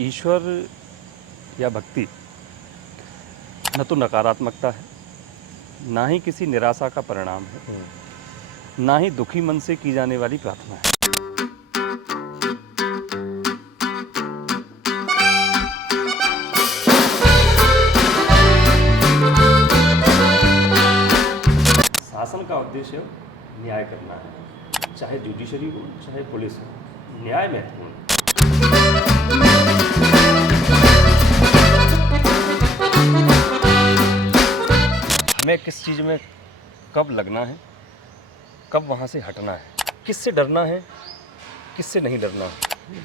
ईश्वर या भक्ति न तो नकारात्मकता है, ना ही किसी निराशा का परिणाम है, ना ही दुखी मन से की जाने वाली प्रार्थना है। शासन का उद्देश्य न्याय करना है, चाहे जुडिशरी हो चाहे पुलिस हो, न्याय महत्वपूर्ण है। हमें किस चीज़ में कब लगना है, कब वहाँ से हटना है, किससे डरना है, किससे नहीं डरना है,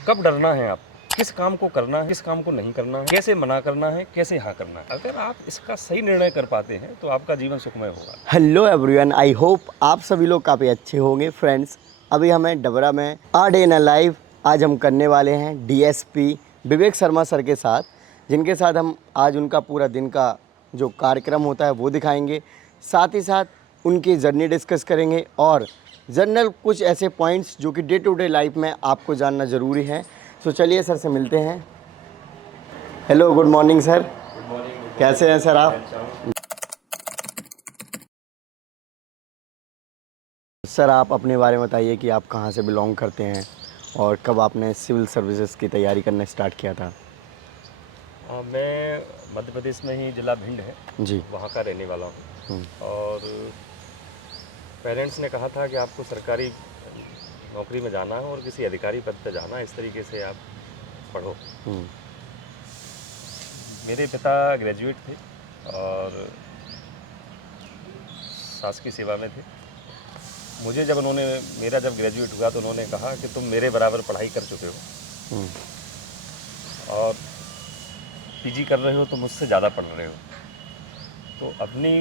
कब डरना है, आप किस काम को करना है, किस काम को नहीं करना है, कैसे मना करना है, कैसे हाँ करना है। अगर आप इसका सही निर्णय कर पाते हैं तो आपका जीवन सुखमय होगा। हेलो एवरीवन, आई होप आप सभी लोग काफ़ी अच्छे होंगे। फ्रेंड्स, अभी हमें डबरा में आ डे इन अ लाइफ आज हम करने वाले हैं डीएसपी विवेक शर्मा सर के साथ, जिनके साथ हम आज उनका पूरा दिन का जो कार्यक्रम होता है वो दिखाएंगे। साथ ही साथ उनकी जर्नी डिस्कस करेंगे और जनरल कुछ ऐसे पॉइंट्स जो कि डे टू डे लाइफ में आपको जानना ज़रूरी है। तो चलिए सर से मिलते हैं। Hello, good morning sir. Good morning. कैसे हैं सर आप? सर, आप अपने बारे में बताइए कि आप कहाँ से बिलोंग करते हैं और कब आपने सिविल सर्विसेज की तैयारी करना स्टार्ट किया था? मैं मध्य प्रदेश में ही, जिला भिंड है जी। वहाँ का रहने वाला हूँ। और पेरेंट्स ने कहा था कि आपको सरकारी नौकरी में जाना है और किसी अधिकारी पद पर जाना है, इस तरीके से आप पढ़ो। मेरे पिता ग्रेजुएट थे और शासकीय सेवा में थे। मुझे जब मेरा जब ग्रेजुएट हुआ तो उन्होंने कहा कि तुम मेरे बराबर पढ़ाई कर चुके हो और पीजी कर रहे हो तो मुझसे ज़्यादा पढ़ रहे हो, तो अपनी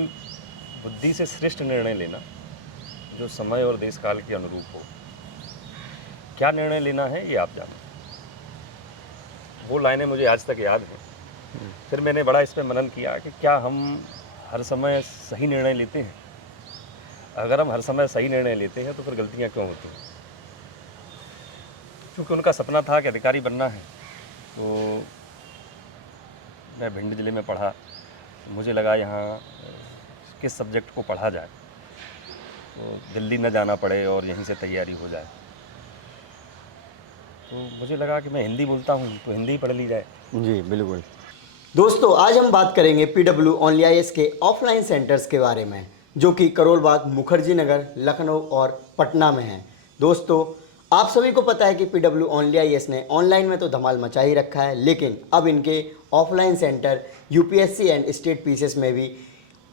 बुद्धि से श्रेष्ठ निर्णय लेना जो समय और देश काल के अनुरूप हो। क्या निर्णय लेना है ये आप जानो। वो लाइनें मुझे आज तक याद हैं। फिर मैंने बड़ा इस पर मनन किया कि क्या हम हर समय सही निर्णय लेते हैं? अगर हम हर समय सही निर्णय लेते हैं तो फिर गलतियां क्यों होती हैं? क्योंकि उनका सपना था कि अधिकारी बनना है, तो मैं भिंड ज़िले में पढ़ा। मुझे लगा यहाँ किस सब्जेक्ट को पढ़ा जाए तो दिल्ली न जाना पड़े और यहीं से तैयारी हो जाए। तो मुझे लगा कि मैं हिंदी बोलता हूँ तो हिंदी ही पढ़ ली जाए। जी बिल्कुल। दोस्तों, आज हम बात करेंगे PWOnlyIS के ऑफलाइन सेंटर्स के बारे में, जो कि करोल बाग, मुखर्जी नगर, लखनऊ और पटना में हैं। दोस्तों, आप सभी को पता है कि PWOnlyIS ने ऑनलाइन में तो धमाल मचा ही रखा है, लेकिन अब इनके offline centre UPSC and state PCS में भी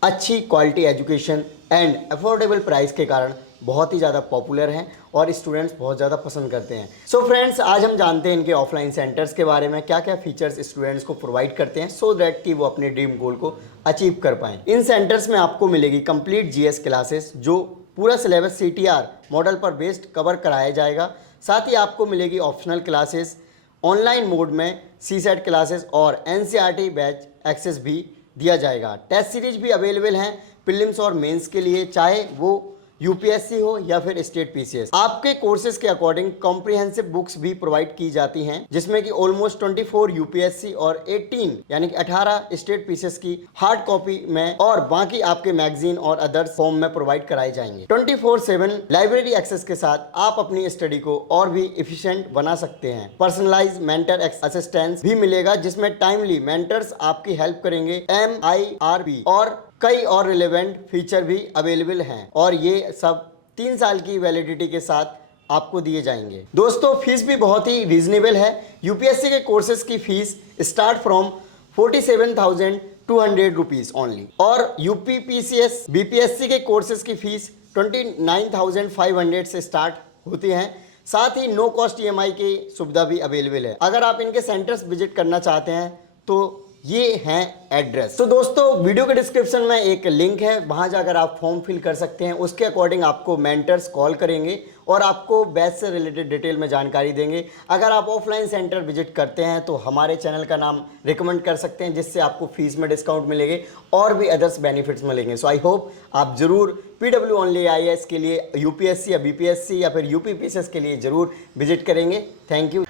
अच्छी quality education and affordable price के कारण बहुत ही ज़्यादा पॉपुलर हैं और स्टूडेंट्स बहुत ज़्यादा पसंद करते हैं। सो फ्रेंड्स, आज हम जानते हैं इनके ऑफलाइन सेंटर्स के बारे में, क्या क्या फीचर्स स्टूडेंट्स को प्रोवाइड करते हैं सो दैट कि वो अपने ड्रीम गोल को अचीव कर पाएँ। इन सेंटर्स में आपको मिलेगी कंप्लीट जीएस क्लासेस, जो पूरा सिलेबस CTR मॉडल पर बेस्ड कवर कराया जाएगा। साथ ही आपको मिलेगी ऑप्शनल क्लासेस, ऑनलाइन मोड में CSET क्लासेस और NCERT बैच एक्सेस भी दिया जाएगा। टेस्ट सीरीज भी अवेलेबल हैं प्रीलिम्स और मेंस के लिए, चाहे वो यूपीएससी हो या फिर स्टेट पीसीएस। आपके कोर्सेज के अकॉर्डिंग कॉम्प्रिहेंसिव बुक्स भी प्रोवाइड की जाती हैं, जिसमें कि ऑलमोस्ट 24 यूपीएससी और 18 यानी कि 18 स्टेट पीसीएस की हार्ड कॉपी में और बाकी आपके मैगजीन और अदर्स फॉर्म में प्रोवाइड कराए जाएंगे। 24/7 लाइब्रेरी एक्सेस के साथ आप अपनी स्टडी को और भी एफिशिएंट बना सकते हैं। पर्सनलाइज मेंटर असिस्टेंस भी मिलेगा, जिसमें टाइमली मेंटर्स आपकी हेल्प करेंगे। MIRB और कई और रिलेवेंट फीचर भी अवेलेबल हैं और ये सब 3 साल की वैलिडिटी के साथ आपको दिए जाएंगे। दोस्तों, फीस भी बहुत ही रीजनेबल है। यूपीएससी के कोर्सेज की fees start from 47,200 rupees only और यूपीपीसीएस बीपीएससी के कोर्सेज की फीस 29,500 से स्टार्ट होती हैं। साथ ही नो कॉस्ट EMI की सुविधा भी अवेलेबल है। अगर आप इनके सेंटर्स विजिट करना चाहते हैं तो ये हैं एड्रेस। तो दोस्तों, वीडियो के डिस्क्रिप्शन में एक लिंक है, वहां जाकर आप फॉर्म फिल कर सकते हैं। उसके अकॉर्डिंग आपको मेंटर्स कॉल करेंगे और आपको बैच से रिलेटेड डिटेल में जानकारी देंगे। अगर आप ऑफलाइन सेंटर विजिट करते हैं तो हमारे चैनल का नाम रिकमेंड कर सकते हैं, जिससे आपको फीस में डिस्काउंट मिलेंगे और भी अदर्स बेनिफिट्स मिलेंगे। सो आई होप आप जरूर PWOnlyIS के लिए यूपीएससी या बीपीएससी या फिर यूपीपीसीएस के लिए जरूर विजिट करेंगे। Thank you.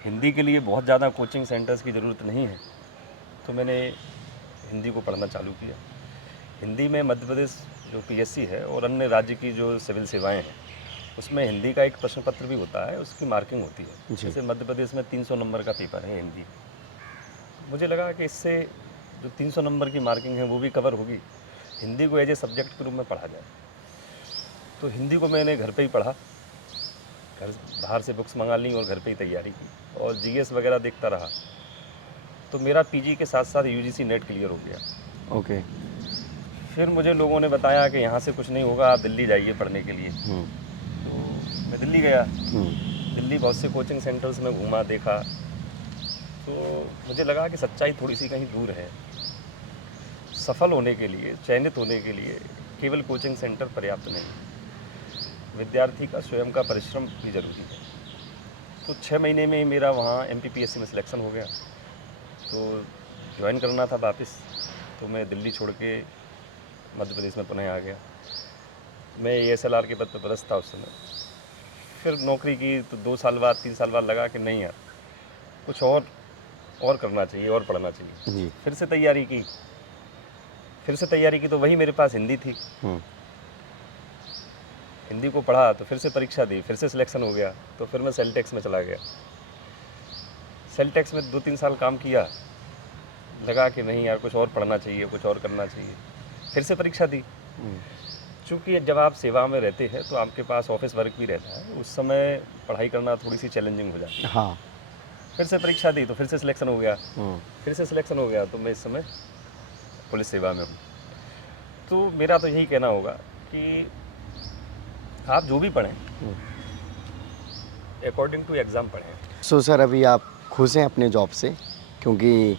हिंदी के लिए बहुत ज़्यादा कोचिंग सेंटर्स की ज़रूरत नहीं है, तो मैंने हिंदी को पढ़ना चालू किया। हिंदी में मध्य प्रदेश जो पीएससी है और अन्य राज्य की जो सिविल सेवाएं हैं, उसमें हिंदी का एक प्रश्न पत्र भी होता है, उसकी मार्किंग होती है। जी। जैसे मध्य प्रदेश में 300 नंबर का पेपर है हिंदी। मुझे लगा कि इससे जो 300 नंबर की मार्किंग है वो भी कवर होगी, हिंदी को एज ए सब्जेक्ट के रूप में पढ़ा जाए। तो हिंदी को मैंने घर पे ही पढ़ा, घर बाहर से बुक्स मंगा ली और घर पे ही तैयारी की और जीएस वगैरह देखता रहा। तो मेरा पीजी के साथ साथ यूजीसी नेट क्लियर हो गया। ओके। फिर मुझे लोगों ने बताया कि यहाँ से कुछ नहीं होगा, आप दिल्ली जाइए पढ़ने के लिए। तो मैं दिल्ली गया। दिल्ली बहुत से कोचिंग सेंटर्स में घूमा, देखा, तो मुझे लगा कि सच्चाई थोड़ी सी कहीं दूर है। सफल होने के लिए, चयनित होने के लिए केवल कोचिंग सेंटर पर्याप्त नहीं, विद्यार्थी का स्वयं का परिश्रम भी ज़रूरी है। तो 6 महीने में ही मेरा वहाँ एमपीपीएससी में सिलेक्शन हो गया। तो ज्वाइन करना था वापस, तो मैं दिल्ली छोड़ के मध्य प्रदेश में पुनः आ गया। मैं एएसएलआर के पद पर पदस्थ था उस समय। फिर नौकरी की तो 2 साल बाद 3 साल बाद लगा कि नहीं यार, कुछ और करना चाहिए और पढ़ना चाहिए। जी। फिर से तैयारी की तो वही मेरे पास हिंदी थी। हिंदी को पढ़ा तो फिर से परीक्षा दी, फिर से सिलेक्शन हो गया। तो फिर मैं सेलटेक्स में चला गया। सेलटेक्स में 2-3 साल काम किया, लगा कि नहीं यार कुछ और पढ़ना चाहिए, कुछ और करना चाहिए। फिर से परीक्षा दी। चूँकि जब आप सेवा में रहते हैं तो आपके पास ऑफिस वर्क भी रहता है, उस समय पढ़ाई करना थोड़ी सी चैलेंजिंग हो जाती है। हाँ। फिर से परीक्षा दी तो फिर से सिलेक्शन हो गया। फिर से सिलेक्शन हो गया तो मैं इस समय पुलिस सेवा में हूँ। तो मेरा तो यही कहना होगा कि आप जो भी पढ़ें अकॉर्डिंग टू एग्ज़ाम पढ़ें। सो सर, अभी आप खुश हैं अपने जॉब से, क्योंकि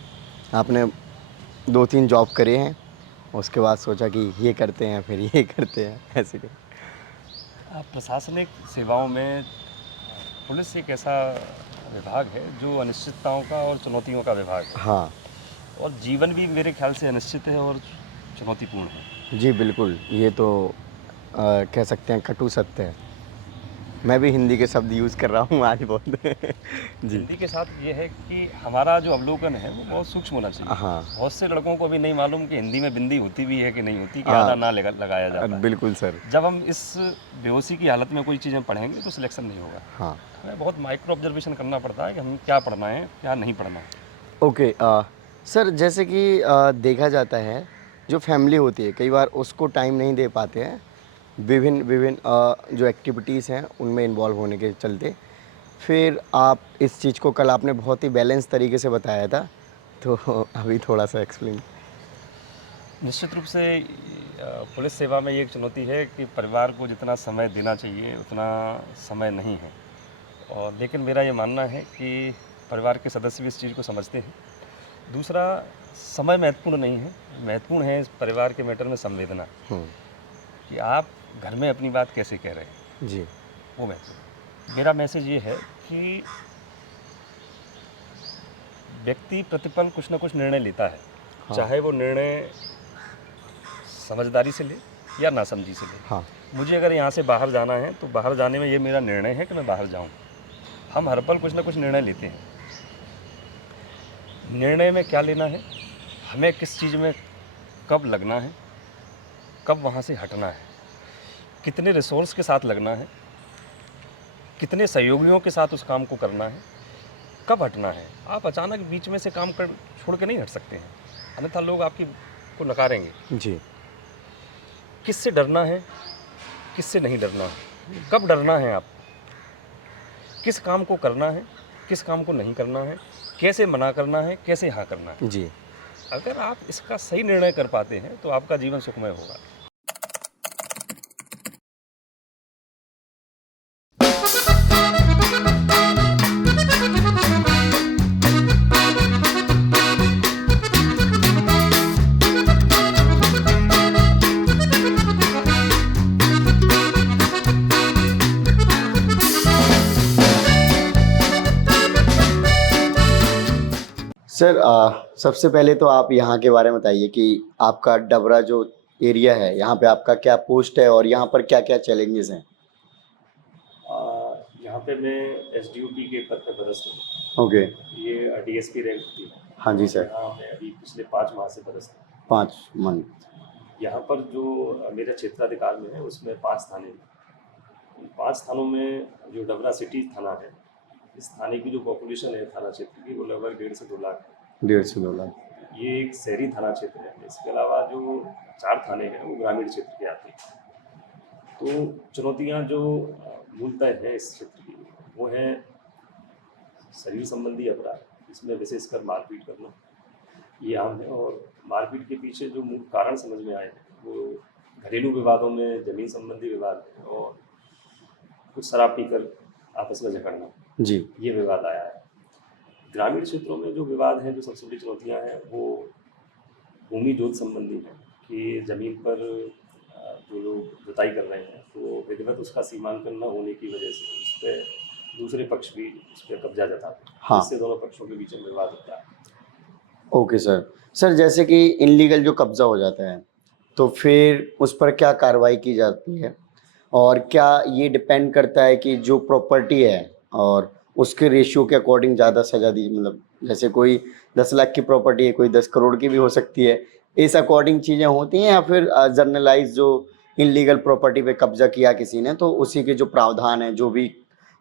आपने 2-3 जॉब करे हैं, उसके बाद सोचा कि ये करते हैं फिर ये करते हैं, ऐसे कर। प्रशासनिक सेवाओं में पुलिस एक ऐसा विभाग है जो अनिश्चितताओं का और चुनौतियों का विभाग है। हाँ और जीवन भी मेरे ख्याल से अनिश्चित है और चुनौतीपूर्ण है। जी बिल्कुल, ये तो कह सकते हैं कटु सत्य है। मैं भी हिंदी के शब्द यूज़ कर रहा हूँ आज बहुत जी। हिंदी के साथ ये है कि हमारा जो अवलोकन है वो बहुत सूक्ष्म होना चाहिए। हाँ। बहुत से लड़कों को भी नहीं मालूम कि हिंदी में बिंदी होती भी है कि नहीं होती, कि हाँ। आधा ना लगाया जाता है। बिल्कुल सर। जब हम इस बेहोशी की हालत में कोई चीज़ें पढ़ेंगे तो सिलेक्शन नहीं होगा। हाँ। हमें बहुत माइक्रो ऑब्जर्वेशन करना पड़ता है कि हम क्या पढ़ना है, क्या नहीं पढ़ना है। ओके। सर, जैसे कि देखा जाता है जो फैमिली होती है कई बार उसको टाइम नहीं दे पाते हैं विभिन्न जो एक्टिविटीज़ हैं उनमें इन्वॉल्व होने के चलते। फिर आप इस चीज़ को कल आपने बहुत ही बैलेंस तरीके से बताया था, तो अभी थोड़ा सा एक्सप्लेन। निश्चित रूप से पुलिस सेवा में ये एक चुनौती है कि परिवार को जितना समय देना चाहिए उतना समय नहीं है। और लेकिन मेरा ये मानना है कि परिवार के सदस्य भी इस चीज़ को समझते हैं। दूसरा, समय महत्वपूर्ण नहीं है, महत्वपूर्ण है इस परिवार के मैटर में संवेदना, कि आप घर में अपनी बात कैसे कह रहे हैं जी। वो महत्वपूर्ण। मेरा मैसेज ये है कि व्यक्ति प्रतिपल कुछ ना कुछ निर्णय लेता है। हाँ। चाहे वो निर्णय समझदारी से ले या नासमझी से ले। हाँ। मुझे अगर यहाँ से बाहर जाना है तो बाहर जाने में ये मेरा निर्णय है कि मैं बाहर जाऊँ। हम हर पल कुछ ना कुछ निर्णय लेते हैं। निर्णय में क्या लेना है, हमें किस चीज़ में कब लगना है, कब वहाँ से हटना है, कितने रिसोर्स के साथ लगना है, कितने सहयोगियों के साथ उस काम को करना है, कब हटना है। आप अचानक बीच में से काम कर छोड़ के नहीं हट सकते हैं, अन्यथा लोग आपकी को नकारेंगे। जी। किससे डरना है, किससे नहीं डरना है, कब डरना है आप, किस काम को करना है, किस काम को नहीं करना है, कैसे मना करना है, कैसे हाँ करना है। जी। अगर आप इसका सही निर्णय कर पाते हैं तो आपका जीवन सुखमय होगा। सर, सबसे पहले तो आप यहाँ के बारे में बताइए कि आपका डबरा जो एरिया है यहाँ पे आपका क्या पोस्ट है और यहाँ पर क्या क्या चैलेंजेस हैं। यहाँ पे मैं एसडीओपी के पद पर पदस्थ हूँ। ओके। ये डीएसपी रैंक होती है। हाँ जी सर। यहाँ मैं अभी पिछले 5 माह से पदस्थ हूँ। 5 मंथ। यहाँ पर जो मेरा क्षेत्राधिकार में है उसमें 5 थाने हैं। 5 थानों में जो डबरा सिटी थाना है, इस थाने की जो पॉपुलेशन है थाना क्षेत्र की वो लगभग 1.5 से 2 लाख है। 1.5 से 2 लाख। ये एक शहरी थाना क्षेत्र है। इसके अलावा जो 4 थाने हैं वो ग्रामीण क्षेत्र के आते हैं। तो चुनौतियाँ जो मूलतः हैं इस क्षेत्र की वो है शरीर संबंधी अपराध, इसमें विशेषकर मारपीट करना ये आम है। और मारपीट के पीछे जो मूल कारण समझ में आए हैं वो घरेलू विवादों में जमीन संबंधी विवाद है और कुछ शराब पीकर आपस में झगड़ना, जी। ये विवाद आया है। ग्रामीण क्षेत्रों में जो विवाद हैं, जो सबसे बड़ी चुनौतियाँ हैं वो भूमि जोत संबंधी है कि ज़मीन पर जो लोग जुताई कर रहे हैं तो विधिवत उसका सीमांकन न होने की वजह से उस पर दूसरे पक्ष भी उस पर कब्जा जताते हैं। हाँ। इससे दोनों पक्षों के बीच में विवाद होता है। Okay sir. सर जैसे कि इनलीगल जो कब्ज़ा हो जाता है तो फिर उस पर क्या कार्रवाई की जाती है और क्या ये डिपेंड करता है कि जो प्रॉपर्टी है और उसके रेशियो के अकॉर्डिंग ज़्यादा सज़ा दी, मतलब जैसे कोई 10 लाख की प्रॉपर्टी है, कोई 10 करोड़ की भी हो सकती है, इस अकॉर्डिंग चीज़ें होती हैं या फिर जर्नलाइज जो इनलीगल प्रॉपर्टी पे कब्जा किया किसी ने तो उसी के जो प्रावधान है जो भी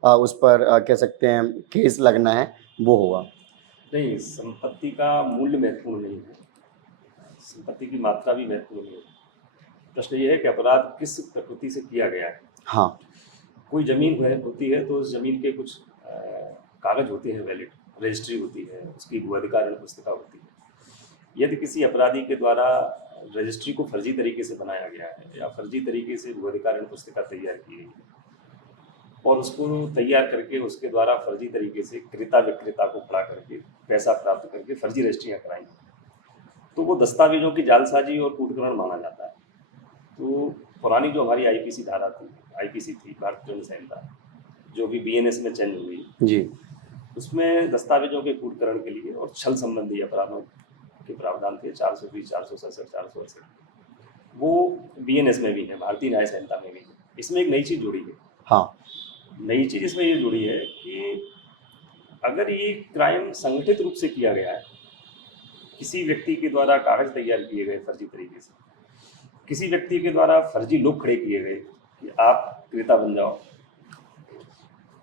उस पर कह सकते हैं केस लगना है वो होगा? नहीं, संपत्ति का मूल्य महत्वपूर्ण नहीं है, संपत्ति की मात्रा भी महत्वपूर्ण नहीं है। प्रश्न ये है कि अपराध किस प्रकृति से किया गया है। हाँ। कोई ज़मीन होती है तो उस ज़मीन के कुछ कागज़ होते हैं वैलिड, रजिस्ट्री होती है, उसकी भू अधिकारण पुस्तिका होती है। यदि किसी अपराधी के द्वारा रजिस्ट्री को फर्जी तरीके से बनाया गया है या फर्जी तरीके से भू अधिकारण पुस्तिका तैयार की गई है और उसको तैयार करके उसके द्वारा फर्जी तरीके से क्रेता विक्रेता को खड़ा करके पैसा प्राप्त करके फर्जी रजिस्ट्रियाँ कराई, तो वो दस्तावेजों की जालसाजी और कूटकरण माना जाता है। तो पुरानी जो हमारी आईपीसी धारा थी, आईपीसी थी भारतीय दंड संहिता, जो भी बीएनएस में चेंज हुई जी। उसमें दस्तावेजों के कूटकरण के लिए और छल संबंधी अपराधों के प्रावधान थे 420, 467, 468। वो बीएनएस में भी है, भारतीय न्याय संहिता में भी है। इसमें एक नई चीज़ जुड़ी है। हाँ। नई चीज़ इसमें ये जुड़ी है कि अगर ये क्राइम संगठित रूप से किया गया है, किसी व्यक्ति के द्वारा कागज तैयार किए गए फर्जी तरीके से, किसी व्यक्ति के द्वारा फर्जी लोग खड़े किए गए कि आप क्रेता बन जाओ,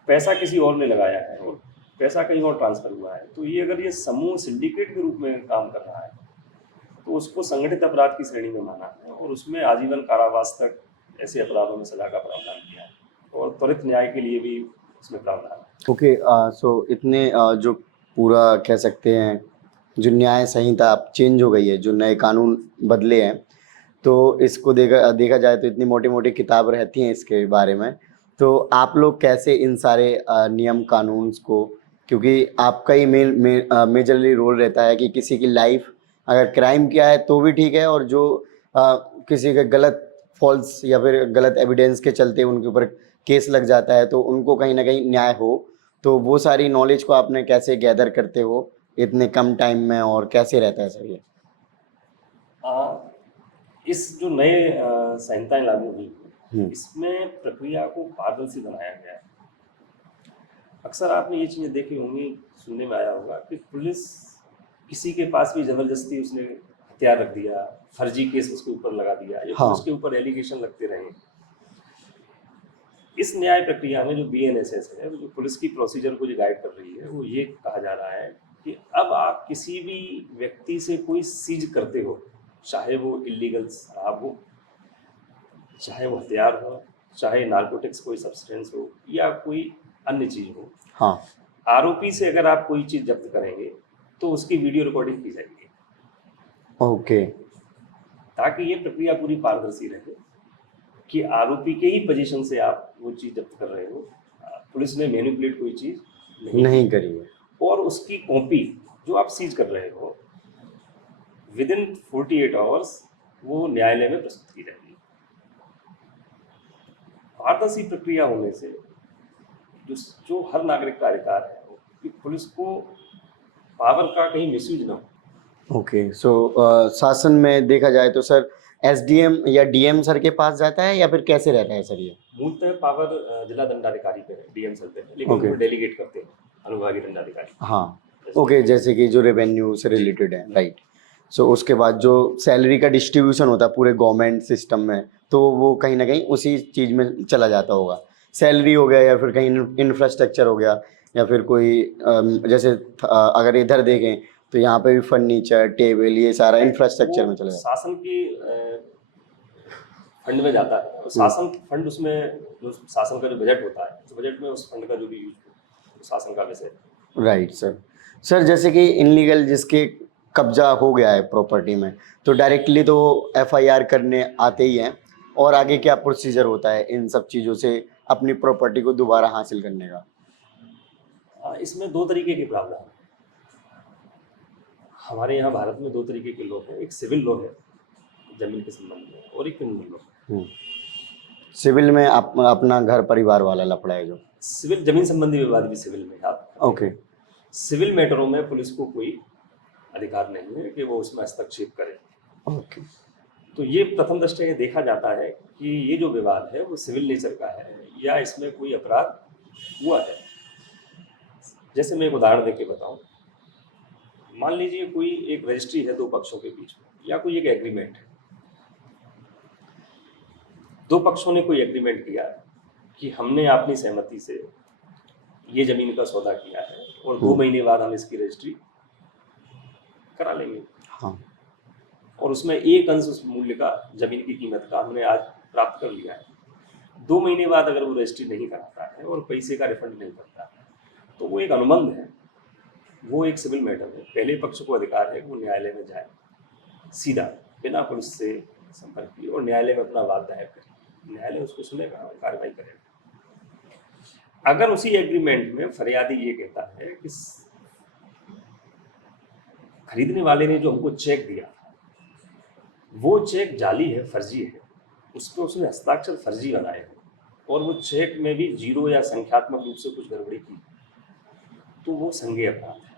पैसा किसी और ने लगाया है और पैसा कहीं और ट्रांसफर हुआ है, तो ये अगर ये समूह सिंडिकेट के रूप में काम कर रहा है तो उसको संगठित अपराध की श्रेणी में माना है और उसमें आजीवन कारावास तक ऐसे अपराधों में सजा का प्रावधान किया है और त्वरित न्याय के लिए भी उसमें प्रावधान है। ओके। सो इतने जो पूरा कह सकते हैं जो न्याय संहिता अब चेंज हो गई है, जो नए कानून बदले हैं, तो इसको देखा जाए तो इतनी मोटी मोटी किताब रहती हैं इसके बारे में, तो आप लोग कैसे इन सारे नियम कानून को, क्योंकि आपका ही मेजरली रोल रहता है कि किसी की लाइफ अगर क्राइम किया है तो भी ठीक है और जो किसी का गलत फॉल्स या फिर गलत एविडेंस के चलते उनके ऊपर केस लग जाता है तो उनको कहीं ना कहीं न्याय हो, तो वो सारी नॉलेज को आपने कैसे गैदर करते हो इतने कम टाइम में और कैसे रहता है सर ये? इस जो नए संहिताएं लागू हुई इसमें प्रक्रिया को पारदर्शी बनाया गया है। अक्सर आपने ये चीज़ें देखी होंगी, सुनने में आया होगा कि पुलिस किसी के पास भी ज़बरदस्ती उसने हथियार रख दिया, फर्जी केस उसके ऊपर लगा दिया या हाँ। उसके ऊपर एलिगेशन लगते रहे। इस न्याय प्रक्रिया में जो बीएनएसएस है, जो पुलिस की प्रोसीजर को जो गाइड कर रही है, वो ये कहा जा रहा है कि अब आप किसी भी व्यक्ति से कोई सीज करते हो, चाहे वो इलीगल शराब हो, चाहे वो हथियार हो, चाहे नार्कोटिक्स कोई सब्सटेंस हो या कोई अन्य चीज़ हो, हाँ। आरोपी से अगर आप कोई चीज़ जब्त करेंगे तो उसकी वीडियो रिकॉर्डिंग की जाएगी। ओके। ताकि ये प्रक्रिया पूरी पारदर्शी रहे कि आरोपी के ही पोजीशन से आप वो चीज़ जब्त कर रहे हो, पुलिस ने मैनिपुलेट कोई चीज़ नहीं करी है और उसकी कॉपी जो आप सीज कर रहे हो विद इन 48 आवर्स वो न्यायालय में प्रस्तुत की जाएगी। पारदर्शी प्रक्रिया होने से जो हर नागरिक का अधिकार है कि पुलिस को पावर का कहीं मिसयूज ना हो। ओके। सो शासन में देखा जाए तो सर एसडीएम या डीएम सर के पास जाता है या फिर कैसे रहता है सर ये? मूलतः पावर जिला दंडाधिकारी पे है, डीएम सर पे है, लेकिन ओके। वो डेलीगेट करते हैं अनुविभागीय दंडाधिकारी। हाँ, ओके, जैसे कि जो रेवेन्यू से रिलेटेड है, राइट। सो उसके बाद जो सैलरी का डिस्ट्रीब्यूशन होता है पूरे गवर्नमेंट सिस्टम में, तो वो कहीं ना कहीं उसी चीज़ में चला जाता होगा। सैलरी हो गया या फिर कहीं इंफ्रास्ट्रक्चर हो गया या फिर कोई जैसे अगर इधर देखें तो यहाँ पे भी फर्नीचर टेबल ये सारा इंफ्रास्ट्रक्चर में चला जाता शासन की फंड में जाता है, और शासन फंड उसमें जो शासन का जो बजट होता है, उस बजट में उस फंड का जो भी यूज शासन का विषय। है। Right sir. सर जैसे कि इनलीगल जिसके कब्जा हो गया है प्रॉपर्टी में, तो डायरेक्टली तो एफआईआर करने आते ही हैं, और आगे क्या प्रोसीजर होता है इन सब चीज़ों से अपनी प्रॉपर्टी को दोबारा हासिल करने का? इसमें दो तरीके के प्रावधान हैं। हमारे यहाँ भारत में दो तरीके के लॉ हैं, एक सिविल लॉ है जमीन के संबंध में, और एक क्रिमिनल लॉ। सिविल में अपना घर परिवार वाला लफड़ा है जो सिविल जमीन संबंधी विवाद भी सिविल में है। ओके। सिविल मैटरों में पुलिस को कोई अधिकार नहीं है कि वो उसमें हस्तक्षेप करे। ओके। तो ये प्रथम दृष्टया ये देखा जाता है कि ये जो विवाद है वो सिविल नेचर का है या इसमें कोई अपराध हुआ है। जैसे मैं एक उदाहरण देके बताऊं, मान लीजिए कोई एक रजिस्ट्री है दो पक्षों के बीच में, या कोई एक एग्रीमेंट है, दो पक्षों ने कोई एग्रीमेंट किया कि हमने अपनी सहमति से ये जमीन का सौदा किया है और 2 महीने बाद हम इसकी रजिस्ट्री करा लेंगे। हाँ। और उसमें एक अंश उस मूल्य का जमीन की कीमत का हमने आज प्राप्त कर लिया है। 2 महीने बाद अगर वो रजिस्ट्री नहीं कराता है और पैसे का रिफंड नहीं करता है, तो वो एक अनुबंध है, वो एक सिविल मैटर है। पहले पक्ष को अधिकार है कि वो न्यायालय में जाए सीधा बिना पुलिस से संपर्क किए और न्यायालय में अपना वाद दायर करे। न्यायालय उसको सुनेगा और कार्रवाई करेगा। अगर उसी एग्रीमेंट में फरियादी ये कहता है कि खरीदने वाले ने जो हमको चेक दिया वो चेक जाली है, फर्जी है, उस पर उसने हस्ताक्षर फर्जी बनाए हैं और वो चेक में भी जीरो या संख्यात्मक रूप से कुछ गड़बड़ी की, तो वो संज्ञेय अपराध है,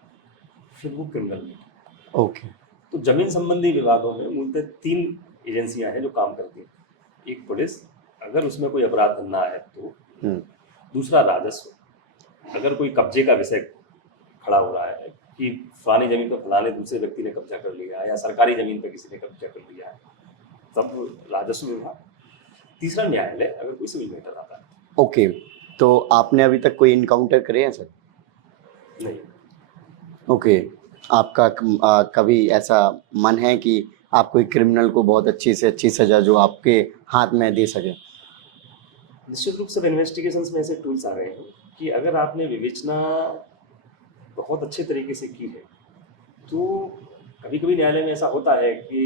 फिर वो क्रिमिनल में। ओके। तो जमीन संबंधी विवादों में मूलतः 3 एजेंसियां हैं जो काम करती हैं। एक पुलिस, अगर उसमें कोई अपराध धंधा है तो। दूसरा राजस्व, अगर कोई कब्जे का विषय खड़ा हो रहा है कि फलानी जमीन पर फलाने दूसरे व्यक्ति ने कब्जा कर लिया है या सरकारी जमीन पर किसी ने कब्जा कर लिया है, तब राजस्व विभाग। तीसरा न्यायालय, अगर कोई सिविल मैटर आता है। ओके। तो आपने अभी तक कोई इनकाउंटर करे हैं सर? नहीं। ओके। आपका कभी ऐसा मन है कि आप कोई क्रिमिनल को बहुत अच्छी से अच्छी सजा जो आपके हाथ में दे सके? निश्चित रूप से इन्वेस्टिगेशंस में ऐसे टूल्स आ गए हैं कि अगर आपने विवेचना बहुत अच्छे तरीके से की है तो कभी कभी न्यायालय में ऐसा होता है कि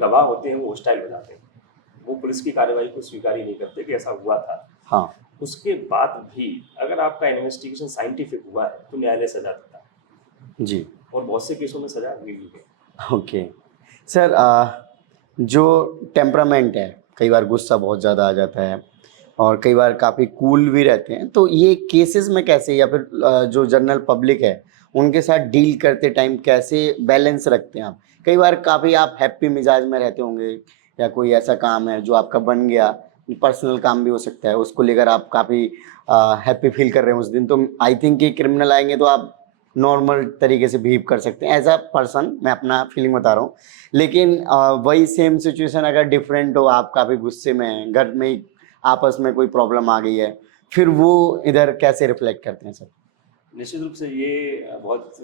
गवाह होते हैं वो होस्टाइल हो जाते हैं, वो पुलिस की कार्रवाई को स्वीकार ही नहीं करते कि ऐसा हुआ था। हाँ। उसके बाद भी अगर आपका इन्वेस्टिगेशन साइंटिफिक हुआ है तो न्यायालय सजा देता है जी। और बहुत से केसों में सजा मिली है। ओके सर, जो टेम्परामेंट है, कई बार गुस्सा बहुत ज़्यादा आ जाता है और कई बार काफ़ी कूल भी रहते हैं, तो ये केसेस में कैसे, या फिर जो जनरल पब्लिक है उनके साथ डील करते टाइम कैसे बैलेंस रखते हैं आप? कई बार काफ़ी आप हैप्पी मिजाज में रहते होंगे या कोई ऐसा काम है जो आपका बन गया, पर्सनल काम भी हो सकता है, उसको लेकर आप काफ़ी हैप्पी फील कर रहे हैं उस दिन, तो आई थिंक कि क्रिमिनल आएंगे तो आप नॉर्मल तरीके से बिहेव कर सकते हैं एज अ पर्सन, मैं अपना फीलिंग बता रहा हूँ। लेकिन वही सेम सिचुएशन अगर डिफरेंट हो, आप काफ़ी गुस्से में हैं, घर में ही आपस में कोई प्रॉब्लम आ गई है, फिर वो इधर कैसे रिफ्लेक्ट करते हैं सर? निश्चित रूप से ये बहुत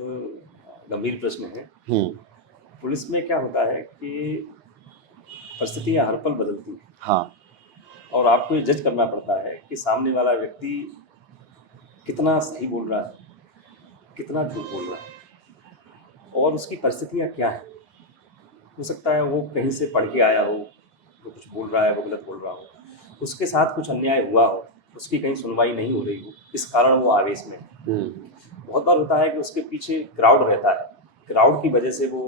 गंभीर प्रश्न है। पुलिस में क्या होता है कि परिस्थितियाँ हर पल बदलती हैं। हाँ। और आपको ये जज करना पड़ता है कि सामने वाला व्यक्ति कितना सही बोल रहा है, कितना झूठ बोल रहा है और उसकी परिस्थितियाँ क्या हैं। हो सकता है वो कहीं से पढ़ के आया हो, वो कुछ बोल रहा है, वो गलत बोल रहा हो, उसके साथ कुछ अन्याय हुआ हो, उसकी कहीं सुनवाई नहीं हो रही हो, इस कारण वो आवेश में है। बहुत बार होता है कि उसके पीछे क्राउड रहता है, क्राउड की वजह से वो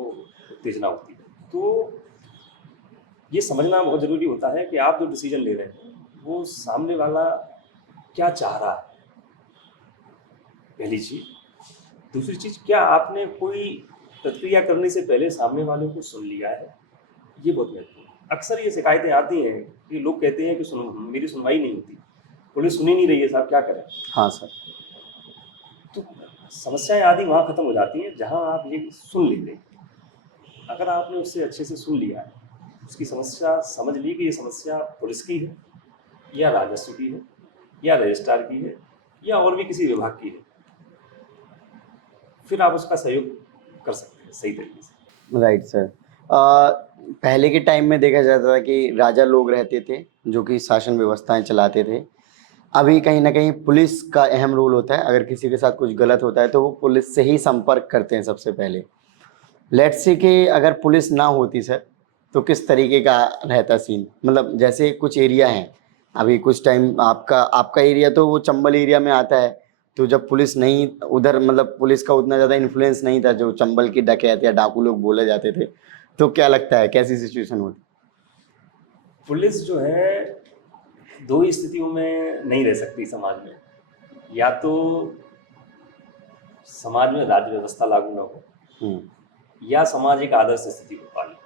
उत्तेजना होती है। तो ये समझना बहुत ज़रूरी होता है कि आप जो डिसीजन ले रहे हैं वो सामने वाला क्या चाह रहा है, पहली चीज़। दूसरी चीज़, क्या आपने कोई प्रतिक्रिया करने से पहले सामने वाले को सुन लिया है, ये बहुत महत्वपूर्ण है। अक्सर ये शिकायतें आती हैं कि लोग कहते हैं कि मेरी सुनवाई नहीं होती, पुलिस सुन ही नहीं रही है साहब, क्या करें। हाँ सर। तो समस्याएं आदि वहाँ खत्म हो जाती हैं जहाँ आप ये सुन लेते हैं। अगर आपने उससे अच्छे से सुन लिया है, उसकी समस्या समझ ली कि ये समस्या पुलिस की है या राजस्व की है या रजिस्ट्रार की है या और भी किसी विभाग की है, फिर आप उसका सहयोग कर सकते हैं सही तरीके से। Right sir. पहले के टाइम में देखा जाता था कि राजा लोग रहते थे जो कि शासन व्यवस्थाएं चलाते थे। अभी कहीं ना कहीं पुलिस का अहम रोल होता है। अगर किसी के साथ कुछ गलत होता है तो वो पुलिस से ही संपर्क करते हैं सबसे पहले। लेट्स से कि अगर पुलिस ना होती सर तो किस तरीके का रहता सीन, मतलब जैसे कुछ एरिया हैं, अभी कुछ टाइम आपका आपका एरिया तो वो चंबल एरिया में आता है, तो जब पुलिस नहीं उधर, मतलब पुलिस का उतना ज़्यादा इन्फ्लुएंस नहीं था, जो चंबल की डकैत या डाकू लोग बोले जाते थे, तो क्या लगता है कैसी सिचुएशन होती? पुलिस जो है दो ही स्थितियों में नहीं रह सकती समाज में, या तो समाज में राज्य व्यवस्था लागू न हो या समाज एक आदर्श स्थिति को पाले।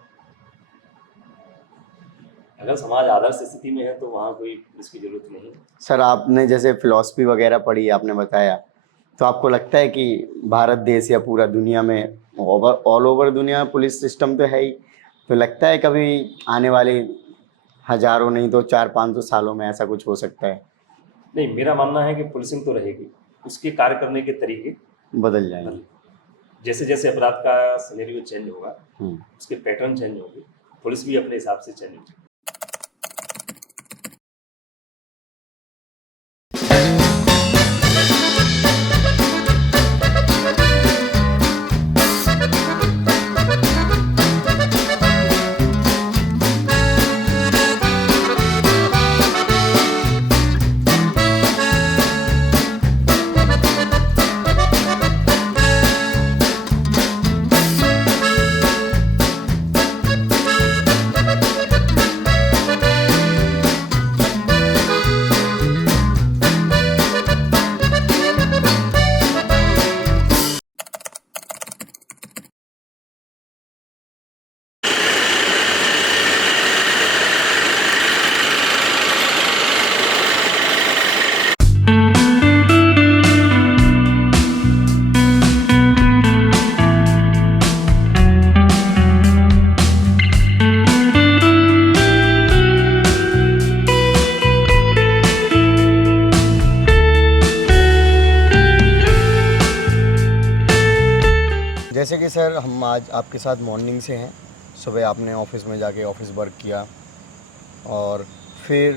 अगर समाज आदर्श स्थिति में है तो वहाँ कोई पुलिस की जरूरत नहीं। सर आपने जैसे फिलॉसफी वगैरह पढ़ी, आपने बताया, तो आपको लगता है कि भारत देश या पूरा दुनिया में ऑल ओवर दुनिया में पुलिस सिस्टम तो है ही, तो लगता है कभी आने वाले हजारों नहीं तो 400-500 सालों में ऐसा कुछ हो सकता है? नहीं, मेरा मानना है कि पुलिसिंग तो रहेगी, उसके कार्य करने के तरीके बदल जाएंगे। जैसे जैसे अपराध का सिनेरियो चेंज होगा, हम्म। उसके पैटर्न चेंज होंगे, पुलिस भी अपने हिसाब से चेंज होगी। जैसे कि सर हम आज आपके साथ मॉर्निंग से हैं, सुबह आपने ऑफिस में जाके ऑफिस वर्क किया और फिर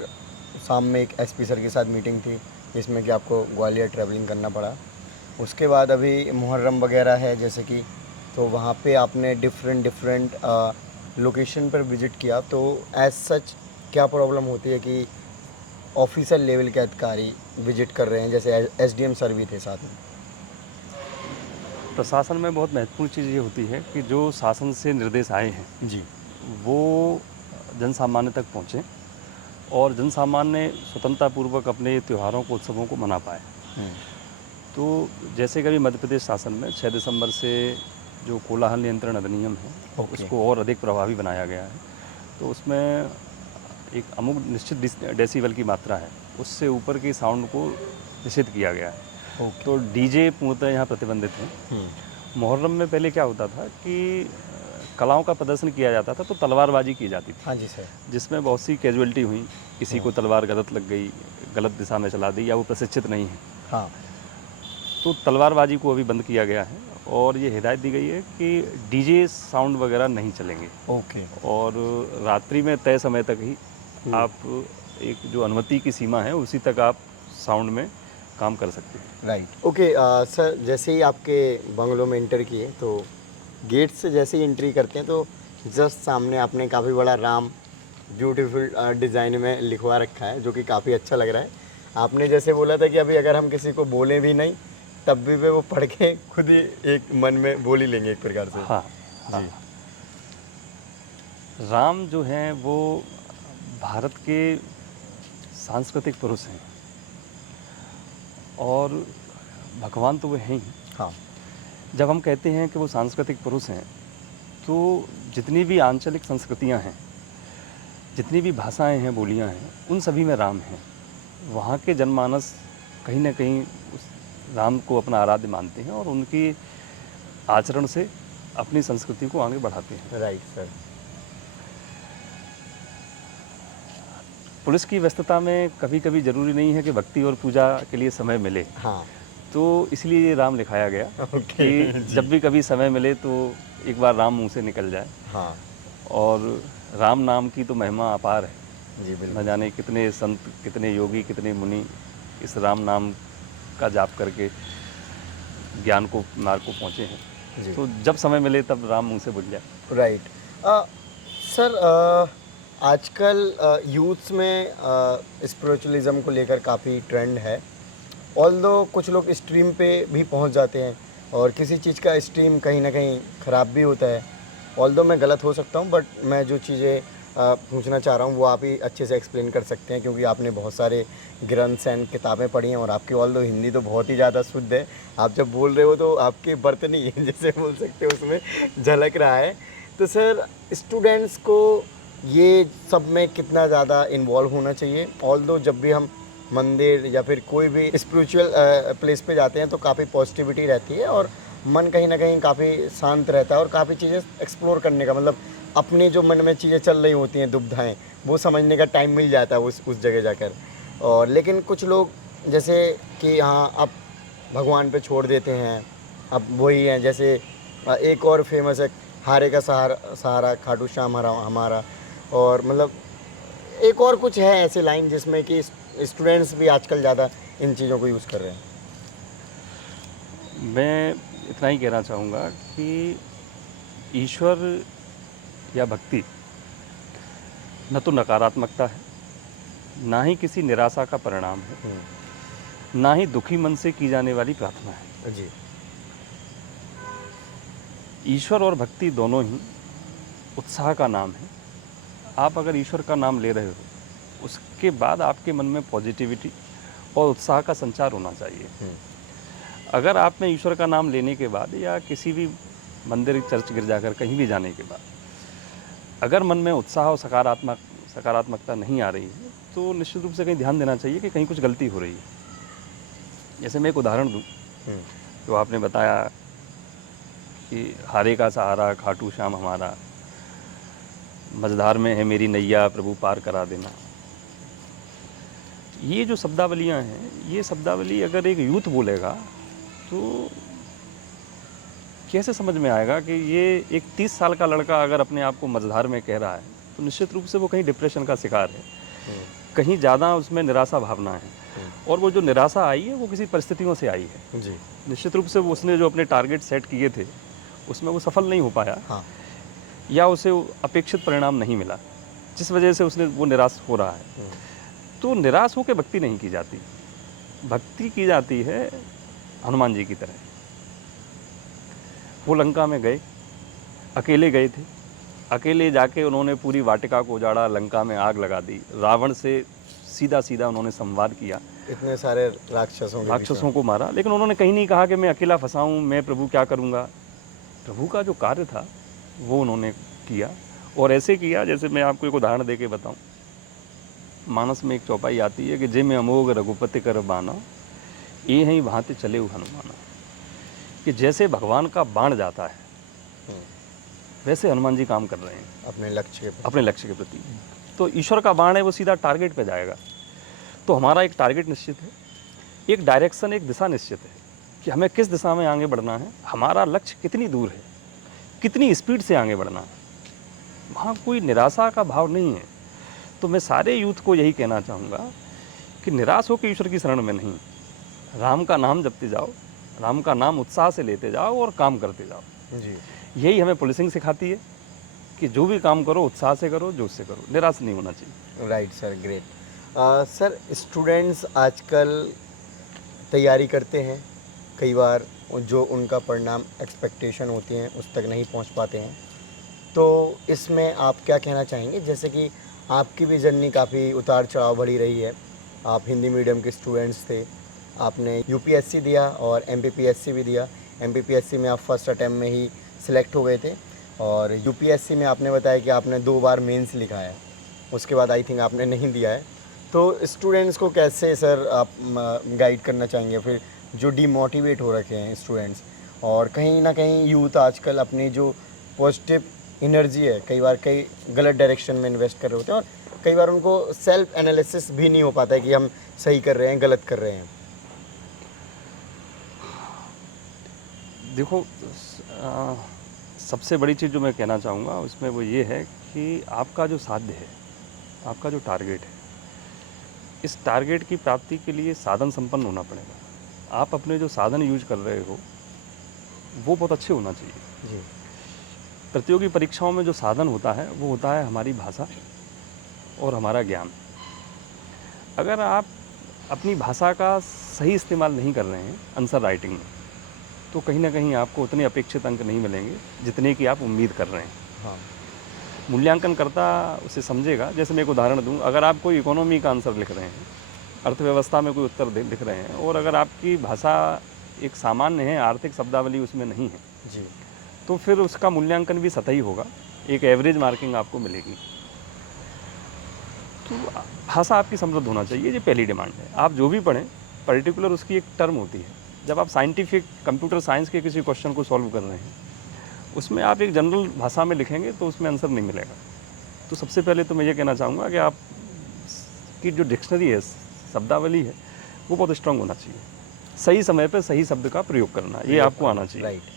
शाम में एक एसपी सर के साथ मीटिंग थी जिसमें कि आपको ग्वालियर ट्रैवलिंग करना पड़ा। उसके बाद अभी मुहर्रम वगैरह है जैसे कि, तो वहाँ पे आपने डिफरेंट लोकेशन पर विज़िट किया, तो एज सच क्या प्रॉब्लम होती है कि ऑफिसर लेवल के अधिकारी विज़िट कर रहे हैं, जैसे एसडीएम सर भी थे साथ में? प्रशासन में बहुत महत्वपूर्ण चीज़ ये होती है कि जो शासन से निर्देश आए हैं जी। वो जन सामान्य तक पहुँचें और जन सामान्य स्वतंत्रतापूर्वक अपने त्योहारों को, उत्सवों को मना पाए। तो जैसे कि अभी मध्य प्रदेश शासन में 6 दिसंबर से जो कोलाहल नियंत्रण अधिनियम है उसको और अधिक प्रभावी बनाया गया है। तो उसमें एक अमुक निश्चित डेसिबल की मात्रा है, उससे ऊपर की साउंड को निषिद्ध किया गया है। तो डीजे पूर्णतः यहाँ प्रतिबंधित हैं। मुहर्रम में पहले क्या होता था कि कलाओं का प्रदर्शन किया जाता था तो तलवारबाजी की जाती थी। हाँ जी सर। जिसमें बहुत सी कैजुअलिटी हुई, किसी को तलवार गलत लग गई, गलत दिशा में चला दी या वो प्रशिक्षित नहीं है। हाँ। तो तलवारबाजी को अभी बंद किया गया है और ये हिदायत दी गई है कि डीजे साउंड वगैरह नहीं चलेंगे। ओके। और रात्रि में तय समय तक ही आप एक जो अनुमति की सीमा है उसी तक आप साउंड में काम कर सकते हैं। राइट। ओके सर, जैसे ही आपके बंगलों में एंटर किए तो गेट से जैसे ही एंट्री करते हैं तो जस्ट सामने आपने काफ़ी बड़ा राम ब्यूटीफुल डिज़ाइन में लिखवा रखा है जो कि काफ़ी अच्छा लग रहा है। आपने जैसे बोला था कि अभी अगर हम किसी को बोलें भी नहीं तब भी वे वो पढ़ के खुद ही एक मन में बोल ही लेंगे एक प्रकार से। हाँ जी। राम जो हैं वो भारत के सांस्कृतिक पुरुष हैं और भगवान तो वो हैं ही। हाँ। जब हम कहते हैं कि वो सांस्कृतिक पुरुष हैं तो जितनी भी आंचलिक संस्कृतियां हैं जितनी भी भाषाएं हैं, बोलियां हैं, उन सभी में राम हैं। वहाँ के जनमानस कहीं ना कहीं उस राम को अपना आराध्य मानते हैं और उनकी आचरण से अपनी संस्कृति को आगे बढ़ाते हैं। Right sir. पुलिस की व्यस्तता में कभी कभी ज़रूरी नहीं है कि भक्ति और पूजा के लिए समय मिले, हाँ। तो इसलिए ये राम लिखाया गया ओके। कि जब भी कभी समय मिले तो एक बार राम मुंह से निकल जाए। हाँ और राम नाम की तो महिमा अपार है। जी न बिल्कुल। जाने कितने संत, कितने योगी, कितने मुनि इस राम नाम का जाप करके ज्ञान को मार्ग को पहुँचे हैं। जी। तो जब समय मिले तब राम मुंह से बोल जाए। राइट। सर, आजकल यूथ्स में स्पिरिचुअलिज्म को लेकर काफ़ी ट्रेंड है। ऑल्दो कुछ लोग स्ट्रीम पे भी पहुंच जाते हैं और किसी चीज़ का स्ट्रीम कहीं ना कहीं ख़राब भी होता है। ऑल्दो मैं गलत हो सकता हूं, बट मैं जो चीज़ें पूछना चाह रहा हूं वो आप ही अच्छे से एक्सप्लेन कर सकते हैं, क्योंकि आपने बहुत सारे ग्रंथ्स एंड किताबें पढ़ी हैं और आपकी ऑल्दो हिंदी तो बहुत ही ज़्यादा शुद्ध है। आप जब बोल रहे हो तो आपके बर्तनी जैसे बोल सकते हो उसमें झलक रहा है। तो सर, स्टूडेंट्स को ये सब में कितना ज़्यादा इन्वॉल्व होना चाहिए? ऑल्दो जब भी हम मंदिर या फिर कोई भी स्पिरिचुअल प्लेस पे जाते हैं तो काफ़ी पॉजिटिविटी रहती है और मन कहीं ना कहीं काफ़ी शांत रहता है और काफ़ी चीज़ें एक्सप्लोर करने का, मतलब अपनी जो मन में चीज़ें चल रही होती हैं, दुविधाएं, वो समझने का टाइम मिल जाता है उस जगह जाकर। और लेकिन कुछ लोग जैसे कि हाँ, अब भगवान पे छोड़ देते हैं, अब वही हैं जैसे एक और फेमस है, हारे का सहारा सहारा खाटू श्याम हमारा। और मतलब एक और कुछ है ऐसे लाइन जिसमें कि स्टूडेंट्स भी आजकल ज़्यादा इन चीज़ों को यूज़ कर रहे हैं। मैं इतना ही कहना चाहूँगा कि ईश्वर या भक्ति न तो नकारात्मकता है, ना ही किसी निराशा का परिणाम है, ना ही दुखी मन से की जाने वाली प्रार्थना है। जी। ईश्वर और भक्ति दोनों ही उत्साह का नाम है। आप अगर ईश्वर का नाम ले रहे हो, उसके बाद आपके मन में पॉजिटिविटी और उत्साह का संचार होना चाहिए। अगर आप में ईश्वर का नाम लेने के बाद या किसी भी मंदिर, चर्च, गिरजाघर कहीं भी जाने के बाद अगर मन में उत्साह और सकारात्मकता नहीं आ रही है, तो निश्चित रूप से कहीं ध्यान देना चाहिए कि कहीं कुछ गलती हो रही है। जैसे मैं एक उदाहरण दूं, जो आपने बताया कि हारे का सहारा खाटू श्याम हमारा, मझधार में है मेरी नैया प्रभु पार करा देना। ये जो शब्दावलियाँ हैं, ये शब्दावली अगर एक यूथ बोलेगा तो कैसे समझ में आएगा कि ये एक 30 साल का लड़का अगर अपने आप को मझधार में कह रहा है, तो निश्चित रूप से वो कहीं डिप्रेशन का शिकार है, कहीं ज़्यादा उसमें निराशा भावना है। और वो जो निराशा आई है वो किसी परिस्थितियों से आई है। जी। निश्चित रूप से वो उसने जो अपने टारगेट सेट किए थे उसमें वो सफल नहीं हो पाया। हाँ। या उसे अपेक्षित परिणाम नहीं मिला, जिस वजह से उसने वो निराश हो रहा है। तो निराश होकर भक्ति नहीं की जाती, भक्ति की जाती है हनुमान जी की तरह। वो लंका में गए, अकेले गए थे, अकेले जाके उन्होंने पूरी वाटिका को उजाड़ा, लंका में आग लगा दी, रावण से सीधा सीधा उन्होंने संवाद किया, इतने सारे राक्षसों को मारा। लेकिन उन्होंने कहीं नहीं कहा कि मैं अकेला फंसा हूँ, मैं प्रभु क्या करूँगा। प्रभु का जो कार्य था वो उन्होंने किया, और ऐसे किया जैसे मैं आपको एक उदाहरण दे के बताऊँ। मानस में एक चौपाई आती है कि जे में अमोघ रघुपति कर बाना, ये ही भांति चले हनुमाना। कि जैसे भगवान का बाण जाता है वैसे हनुमान जी काम कर रहे हैं अपने लक्ष्य के प्रति। तो ईश्वर का बाण है वो सीधा टारगेट पे जाएगा। तो हमारा एक टारगेट निश्चित है, एक डायरेक्शन, एक दिशा निश्चित है कि हमें किस दिशा में आगे बढ़ना है, हमारा लक्ष्य कितनी दूर है, कितनी स्पीड से आगे बढ़ना है। वहाँ कोई निराशा का भाव नहीं है। तो मैं सारे यूथ को यही कहना चाहूँगा कि निराश होकर ईश्वर की शरण में नहीं, राम का नाम जपते जाओ, राम का नाम उत्साह से लेते जाओ और काम करते जाओ। जी। यही हमें पुलिसिंग सिखाती है कि जो भी काम करो उत्साह से करो, जोश से करो, निराश नहीं होना चाहिए। Right sir, great. Sir, students आजकल तैयारी करते हैं, कई बार जो उनका परिणाम एक्सपेक्टेशन होती हैं उस तक नहीं पहुंच पाते हैं, तो इसमें आप क्या कहना चाहेंगे? जैसे कि आपकी भी जर्नी काफ़ी उतार चढ़ाव भरी रही है, आप हिंदी मीडियम के स्टूडेंट्स थे, आपने यूपीएससी दिया और एमपीपीएससी भी दिया। एमपीपीएससी में आप फर्स्ट अटैम्प्ट में ही सिलेक्ट हो गए थे और यूपीएससी में आपने बताया कि आपने 2 बार मेंस लिखा है। उसके बाद आई थिंक आपने नहीं दिया है। तो स्टूडेंट्स को कैसे सर आप गाइड करना चाहेंगे, फिर जो डीमोटिवेट हो रखे हैं स्टूडेंट्स, और कहीं ना कहीं यूथ आजकल अपनी जो पॉजिटिव एनर्जी है कई बार कई गलत डायरेक्शन में इन्वेस्ट कर रहे होते हैं, और कई बार उनको सेल्फ एनालिसिस भी नहीं हो पाता है कि हम सही कर रहे हैं गलत कर रहे हैं। देखो, सबसे बड़ी चीज़ जो मैं कहना चाहूँगा उसमें वो ये है कि आपका जो साध्य है, आपका जो टारगेट है, इस टारगेट की प्राप्ति के लिए साधन संपन्न होना पड़ेगा। आप अपने जो साधन यूज कर रहे हो वो बहुत अच्छे होना चाहिए। जी प्रतियोगी परीक्षाओं में जो साधन होता है वो होता है हमारी भाषा और हमारा ज्ञान। अगर आप अपनी भाषा का सही इस्तेमाल नहीं कर रहे हैं आंसर राइटिंग में, तो कहीं ना कहीं आपको उतने अपेक्षित अंक नहीं मिलेंगे जितने की आप उम्मीद कर रहे हैं। हाँ मूल्यांकन करता उसे समझेगा। जैसे मैं एक उदाहरण दूं, अगर आप कोई इकोनॉमी का आंसर लिख रहे हैं, अर्थव्यवस्था में कोई उत्तर लिख रहे हैं, और अगर आपकी भाषा एक सामान्य है, आर्थिक शब्दावली उसमें नहीं है, जी तो फिर उसका मूल्यांकन भी सतही होगा, एक एवरेज मार्किंग आपको मिलेगी। तो भाषा आपकी समृद्ध होना चाहिए, ये पहली डिमांड है। आप जो भी पढ़ें, पर्टिकुलर उसकी एक टर्म होती है। जब आप साइंटिफिक कंप्यूटर साइंस के किसी क्वेश्चन को सॉल्व कर रहे हैं, उसमें आप एक जनरल भाषा में लिखेंगे तो उसमें आंसर नहीं मिलेगा। तो सबसे पहले तो मैं ये कहना चाहूँगा कि आप की जो डिक्शनरी है, शब्दावली है, वो बहुत स्ट्रांग होना चाहिए। सही समय पर सही शब्द का प्रयोग करना, ये आपको आना चाहिए। राइट।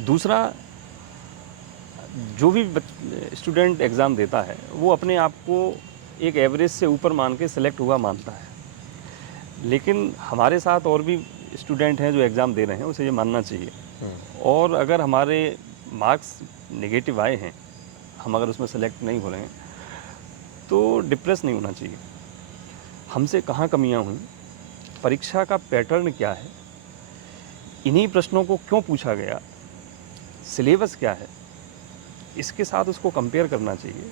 दूसरा, जो भी स्टूडेंट एग्ज़ाम देता है वो अपने आप को एक एवरेज से ऊपर मान के सिलेक्ट हुआ मानता है, लेकिन हमारे साथ और भी स्टूडेंट हैं जो एग्ज़ाम दे रहे हैं, उसे ये मानना चाहिए। और अगर हमारे मार्क्स नेगेटिव आए हैं, हम अगर उसमें सेलेक्ट नहीं हो रहे हैं, तो डिप्रेस नहीं होना चाहिए। हमसे कहाँ कमियां हुई, परीक्षा का पैटर्न क्या है, इन्हीं प्रश्नों को क्यों पूछा गया, सिलेबस क्या है, इसके साथ उसको कंपेयर करना चाहिए,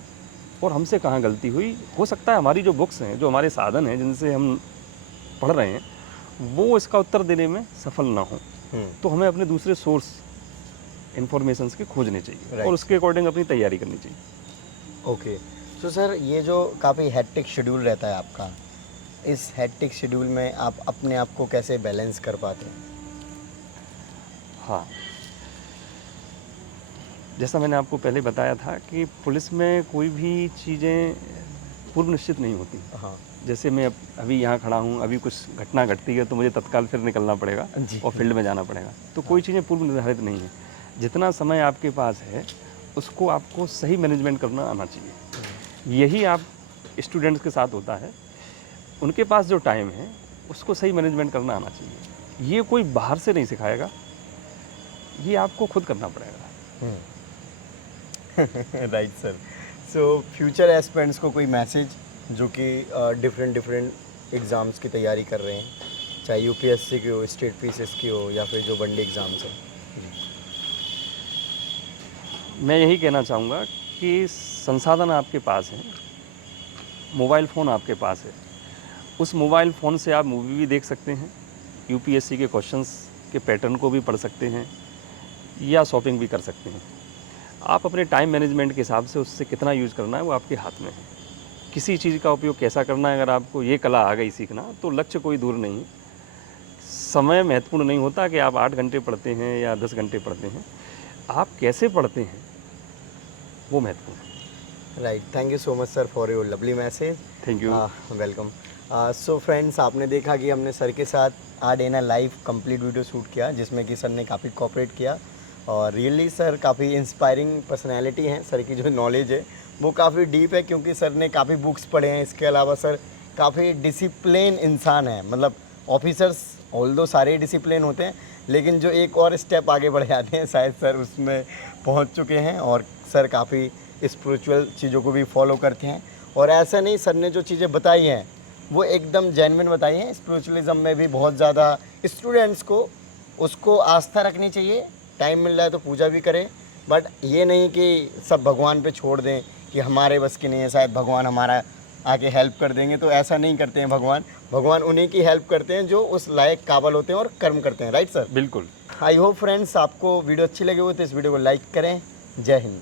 और हमसे कहाँ गलती हुई। हो सकता है हमारी जो बुक्स हैं, जो हमारे साधन हैं जिनसे हम पढ़ रहे हैं, वो इसका उत्तर देने में सफल ना हो, तो हमें अपने दूसरे सोर्स इन्फॉर्मेशंस के खोजने चाहिए और उसके अकॉर्डिंग अपनी तैयारी करनी चाहिए। ओके, तो सर ये जो काफ़ी हैट्रिक शेड्यूल रहता है आपका, इस हैट्रिक शेड्यूल में आप अपने आप को कैसे बैलेंस कर पाते हैं? हाँ, जैसा मैंने आपको पहले बताया था कि पुलिस में कोई भी चीज़ें पूर्व निश्चित नहीं होती। हाँ जैसे मैं अभी यहाँ खड़ा हूँ, अभी कुछ घटना घटती है तो मुझे तत्काल फिर निकलना पड़ेगा जी। और फील्ड में जाना पड़ेगा। तो कोई चीज़ें पूर्व निर्धारित नहीं है। जितना समय आपके पास है उसको आपको सही मैनेजमेंट करना आना चाहिए। यही आप स्टूडेंट्स के साथ होता है, उनके पास जो टाइम है उसको सही मैनेजमेंट करना आना चाहिए। ये कोई बाहर से नहीं सिखाएगा, ये आपको खुद करना पड़ेगा। Right sir. So future aspirants को कोई मैसेज जो कि डिफरेंट एग्ज़ाम्स की तैयारी कर रहे हैं, चाहे यूपीएससी की हो, स्टेट पीसीएस की हो, या फिर जो वनडे एग्ज़ाम्स हैं? मैं यही कहना चाहूँगा कि संसाधन आपके पास हैं, मोबाइल फ़ोन आपके पास है, उस मोबाइल फ़ोन से आप मूवी भी देख सकते हैं, यूपीएससी के क्वेश्चंस के पैटर्न को भी पढ़ सकते हैं, या शॉपिंग भी कर सकते हैं। आप अपने टाइम मैनेजमेंट के हिसाब से उससे कितना यूज़ करना है वो आपके हाथ में है। किसी चीज़ का उपयोग कैसा करना है, अगर आपको ये कला आ गई सीखना, तो लक्ष्य कोई दूर नहीं। समय महत्वपूर्ण नहीं होता कि आप 8 घंटे पढ़ते हैं या 10 घंटे पढ़ते हैं, आप कैसे पढ़ते हैं वो महत्वपूर्ण है। Right, thank you so much sir for your lovely message. Thank you. Welcome. So friends, आपने देखा कि हमने सर के साथ आज इन लाइव कंप्लीट वीडियो शूट किया, जिसमें कि सर ने काफ़ी कोऑपरेट किया, और रियली सर काफ़ी इंस्पायरिंग पर्सनैलिटी हैं। सर की जो नॉलेज है वो काफ़ी डीप है, क्योंकि सर ने काफ़ी बुक्स पढ़े हैं। इसके अलावा सर काफ़ी डिसिप्लिन इंसान है। मतलब ऑफिसर्स ऑल्दो सारे डिसिप्लिन होते हैं, लेकिन जो एक और स्टेप आगे बढ़ जाते हैं, शायद सर उसमें पहुंच चुके हैं। और सर काफ़ी स्पिरिचुअल चीज़ों को भी फॉलो करते हैं, और ऐसा नहीं, सर ने जो चीज़ें बताई हैं वो एकदम जेन्युइन बताई हैं। स्पिरिचुअलिज्म में भी बहुत ज़्यादा स्टूडेंट्स को उसको आस्था रखनी चाहिए, टाइम मिल रहा है तो पूजा भी करें, बट ये नहीं कि सब भगवान पे छोड़ दें कि हमारे बस की नहीं है, शायद भगवान हमारा आके हेल्प कर देंगे। तो ऐसा नहीं करते हैं भगवान उन्हीं की हेल्प करते हैं जो उस लायक काबिल होते हैं और कर्म करते हैं। Right sir? बिल्कुल। आई होप फ्रेंड्स आपको वीडियो अच्छी लगी हो तो इस वीडियो को लाइक करें। जय हिंद।